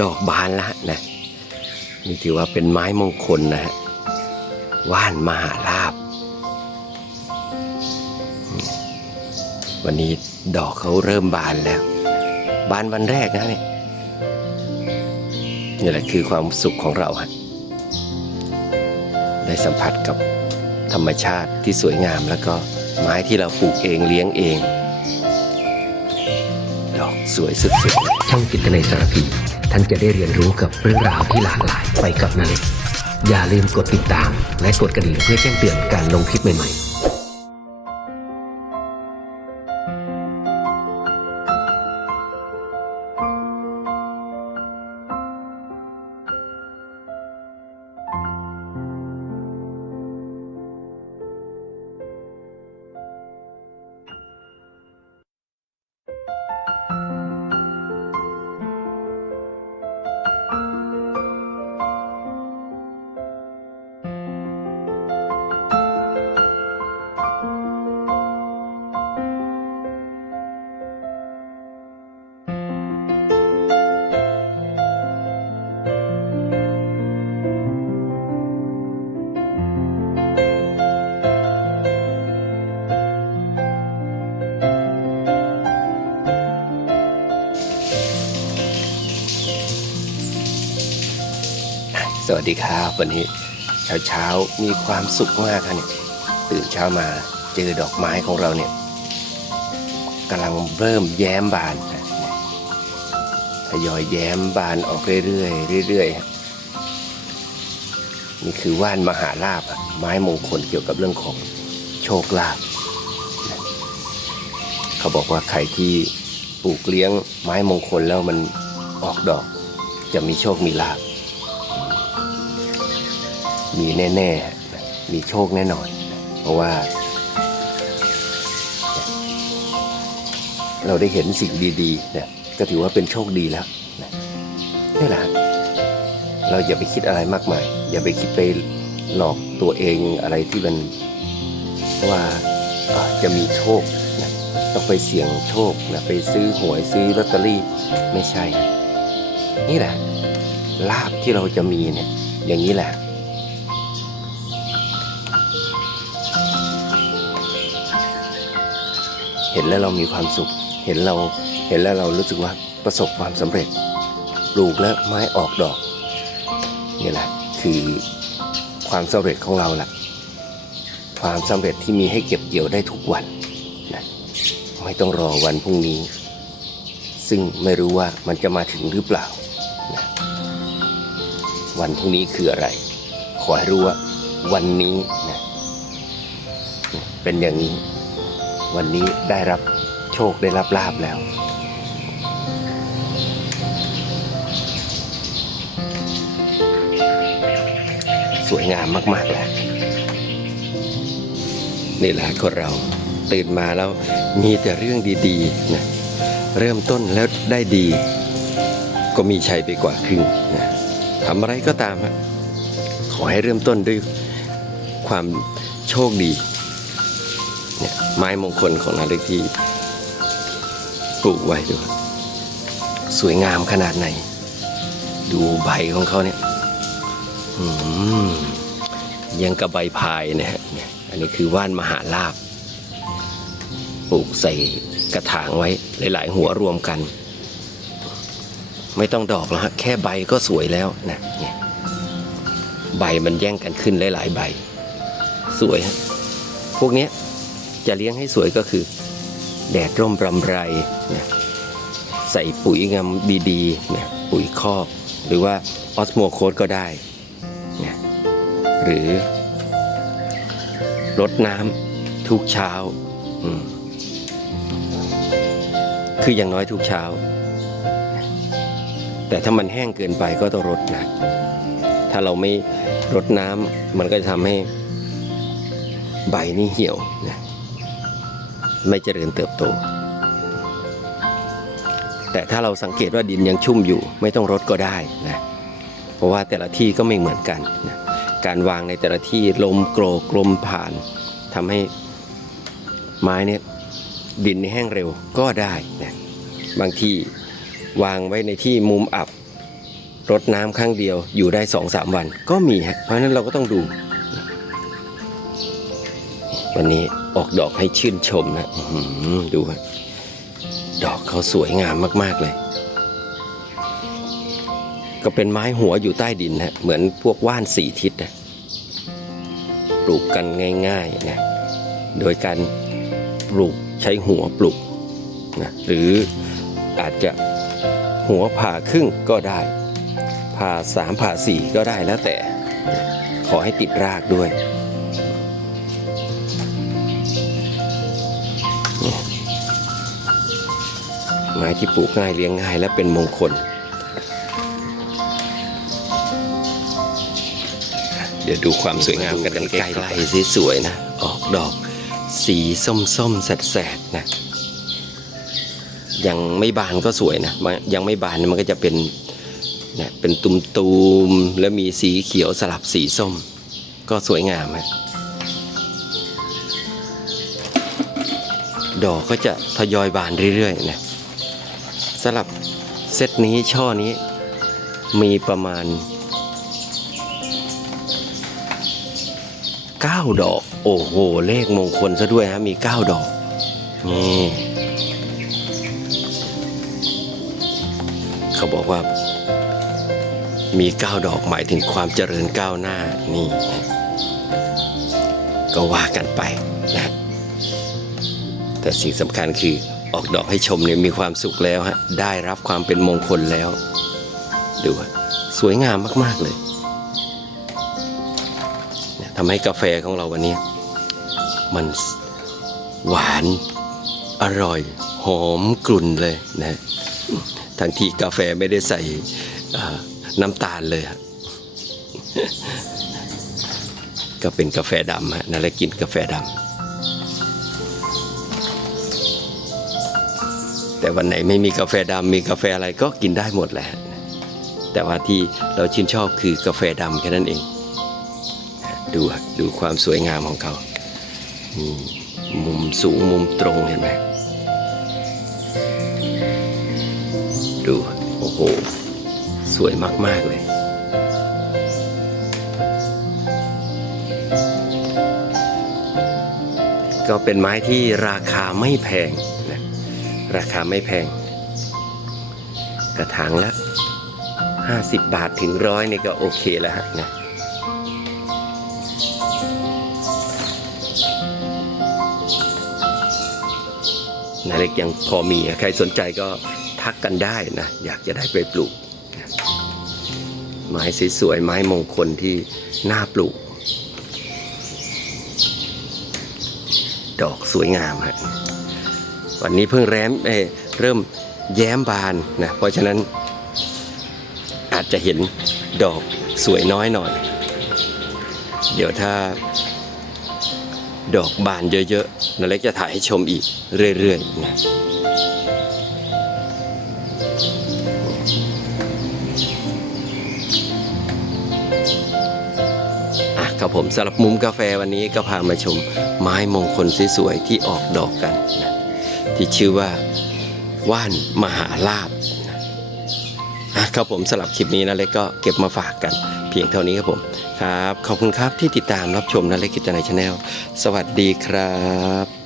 ดอกบานละนะ นี่ถือว่าเป็นไม้มงคลนะฮะ ว่านมหาลาบ วันนี้ดอกเขาเริ่มบานแล้ว บานวันแรกนะเนี่ยนี่แหละคือความสุขของเราฮะ ได้สัมผัสกับธรรมชาติที่สวยงามแล้วก็ไม้ที่เราปลูกเองเลี้ยงเอง ดอกสวยสุดๆช่องจิตในสารพี ท่านจะได้เรียนรู้กับเรื่องราวที่หลากหลายไปกับนาเล็กอย่าลืมกดติดตาม และกดกระดิ่งเพื่อแจ้งเตือนการลงคลิปใหม่ๆ วัสดีครับ วันนี้เช้าเช้าๆมีความสุขมากครับเนี่ยตื่นเช้ามาเจอดอกไม้ของเราเนี่ยกำลังเริ่มแย้มบานทยอยแย้มบานออกเรื่อยๆเรื่อยๆนี่คือว่านมหาลาบไม้มงคลเกี่ยวกับเรื่องของโชคลาภเขาบอกว่าใครที่ปลูกเลี้ยงไม้มงคลแล้วมันออกดอก จะมีโชคมีลาภ มีแน่ๆนะมีโชคแน่นอน เพราะว่า เราได้เห็นสิ่งดีๆเนี่ยก็ถือว่าเป็นโชคดีแล้วนะนี่แหละเราอย่าไปคิดอะไรมากมาย อย่าไปคิดไปหลอกตัวเองอะไรที่มันว่าจะมีโชคนะต้องไปเสี่ยงโชคนะไปซื้อหวยซื้อลอตเตอรี่ไม่ใช่ นี่แหละลาบที่เราจะมีเนี่ยอย่างนี้แหละ เห็นแล้วเรามีความสุข เห็นเราเห็นแล้วเรารู้สึกว่าประสบความสำเร็จปลูกแล้วไม้ออกดอกนี่แหละคือความสำเร็จของเราแหละความสำเร็จที่มีให้เก็บเกี่ยวได้ทุกวันนะไม่ต้องรอวันพรุ่งนี้ ซึ่งไม่รู้ว่ามันจะมาถึงหรือเปล่านะวันพรุ่งนี้คืออะไร ขอให้รู้ว่าวันนี้นะเป็นอย่างนี้ วันนี้ได้รับโชคได้รับลาบแล้ว สวยงามมาก ๆ แล้ว นี่แหละคนเราตื่นมาแล้วมีแต่เรื่องดีๆนะเริ่มต้นแล้วได้ดี ก็มีชัยไปกว่าครึ่งนะทำอะไรก็ตาม ขอให้เริ่มต้นด้วยความโชคดี เนี่ยไม้มงคลของนาเล็กที่ปลูกไว้ดูสวยงามขนาดไหน ดูใบของเขาเนี่ยยังกับใบพายนะฮะอันนี้คือว่านมหาลาบปลูกใส่กระถางไว้หลาย ๆ หัวรวมกัน ไม่ต้องดอกแล้วฮะแค่ใบก็สวยแล้วนะเนี่ยใบมันแย่งกันขึ้นหลาย ๆ ใบ สวยฮะพวกเนี้ย จะเลี้ยงให้สวยก็คือ แดดร่มรำไรนะใส่ปุ๋ยงามดีๆนะปุ๋ยคอก หรือว่าออสโมโคดก็ได้นะหรือรดน้ำทุกเช้า คืออย่างน้อยทุกเช้า แต่ถ้ามันแห้งเกินไปก็ต้องรดนะถ้าเราไม่รดน้ำมันก็จะทำให้ใบนี่เหี่ยว ไม่เจริญเติบโต แต่ถ้าเราสังเกตว่าดินยังชุ่มอยู่ ไม่ต้องรดก็ได้นะเพราะว่าแต่ละที่ก็ไม่เหมือนกันนะการวางในแต่ละที่ลมโกรกลมผ่านทำให้ไม้เนี่ยดินแห้งเร็วก็ได้นะบางที่วางไว้ในที่มุมอับรดน้ำครั้งเดียวอยู่ได้สองสามวันก็มีฮะเพราะฉะนั้นเราก็ต้องดู วันนี้ ออกดอกให้ชื่นชมนะดูฮะดอกเขาสวยงามมาก ๆ เลย ก็เป็นไม้หัวอยู่ใต้ดินฮะเหมือนพวกว่านสี่ทิศนะปลูกกันง่ายๆนะโดยการปลูกใช้หัวปลูกนะหรืออาจจะหัวผ่าครึ่งก็ได้ผ่าสามผ่าสี่ก็ได้แล้วแต่ ขอให้ติดรากด้วย ไม้ที่ปลูกง่ายเลี้ยงง่าย และเป็นมงคล เดี๋ยวดูความสวยงามกันใกล้ๆสิสวยนะ ออกดอกสีส้มๆแสดๆนะยังไม่บานก็สวยนะยังไม่บานมันก็จะเป็นเนี่ยเป็นตุมๆแล้วมีสีเขียวสลับสีส้ม ก็สวยงามฮะดอกก็จะทยอยบานเรื่อยๆนะ สำหรับเซตนี้ช่อนี้มีประมาณ 9 ดอก โอ้โห เลขมงคลซะด้วยฮะ มี 9 ดอก นี่เขาบอกว่า มี 9 ดอกหมายถึงความเจริญก้าวหน้า นี่ ก็ว่ากันไปนะ แต่สิ่งสำคัญคือ ออกดอกให้ชมเนี่ยมีความสุขแล้วฮะได้รับความเป็นมงคลแล้ว ดูสวยงามมาก ๆเลยทำให้กาแฟของเราวันนี้ มันหวานอร่อย หอมกลุ่นเลยนะทั้งที่กาแฟไม่ได้ใส่น้ำตาลเลยฮะก็เป็นกาแฟดำฮะนั่นแหละกินกาแฟดำ แต่วันไหนไม่มีกาแฟดำมีกาแฟอะไรก็กินได้หมดแหละ แต่ว่าที่เราชื่นชอบคือกาแฟดำแค่นั้นเอง ดูดูความสวยงามของเขานี่มุมสูงมุมตรงเห็นไหมดูโอ้โห สวยมาก ๆ เลย ก็เป็นไม้ที่ราคาไม่แพง ราคาไม่แพง กระถางละ 50 บาทถึงร้อยนี่ก็โอเคแล้วฮะนะนาเล็กยังพอมีใครสนใจก็ทักกันได้นะ อยากจะได้ไปปลูก ไม้สวยๆไม้มงคลที่น่าปลูก ดอกสวยงามฮะ วันนี้เพิ่งแรมเอยเริ่มแย้มบานนะเพราะฉะนั้นอาจจะเห็นดอกสวยน้อยหน่อย เดี๋ยวถ้าดอกบานเยอะๆนาเล็กจะถ่ายให้ชมอีกเรื่อยๆนะอะครับผมสำหรับมุมกาแฟวันนี้ก็พามาชมไม้มงคลสวยๆที่ออกดอกกันนะ ที่ชื่อว่าว่านมหาลาบนะครับผมสำหรับคลิปนี้นะเล็กก็เก็บมาฝากกัน เพียงเท่านี้ครับผมครับ ขอบคุณครับที่ติดตามรับชมนะเล็กกิจในชาแนลสวัสดีครับ